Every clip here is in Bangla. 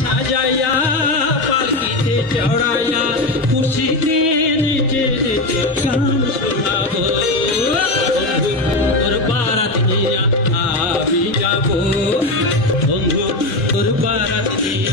সাজাইয়া পালকিতে চড়াইয়া খুশিতে নিচে গান শোনাবো তোর পারাতে নিয়া আমি যাব। বন্ধু তোর বারাত নিয়ে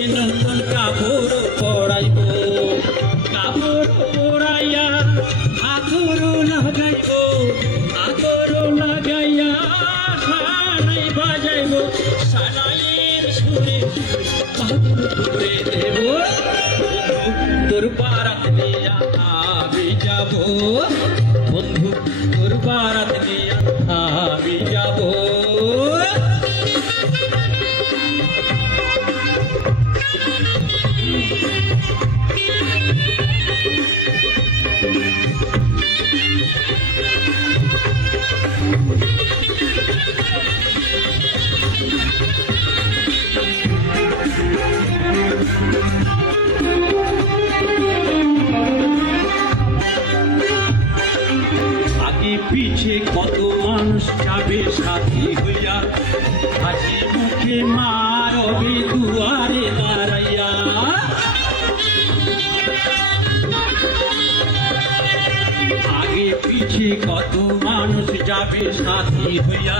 তোর বারাত নিয়া আমি যাব বন্ধু তোর বারাত নিয়া আমি যাব পিছে কত মানুষ যাবে সাথী হইয়া? হাসি মুখে মারবে দুয়ারে দাঁড়াইয়া। আগে পিছে কত মানুষ যাবে সাথী হইয়া?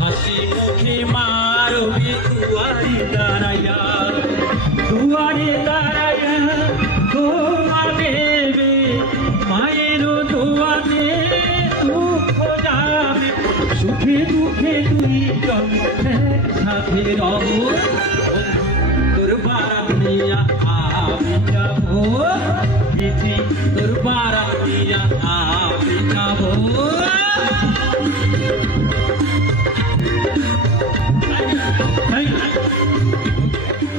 হাসি মুখে মারবে দুয়ারে দাঁড়াইয়া। দুয়ারে দাঁড়াইয়া তোমার দেবে মায়ের দোয়াতে দুঃখ যাবে। সুখে দুঃখে তুই জন একসাথে রব। তোর বারাত নিয়া আমি যাব। পিঠি তোর বারা দিয়া আমি যাব।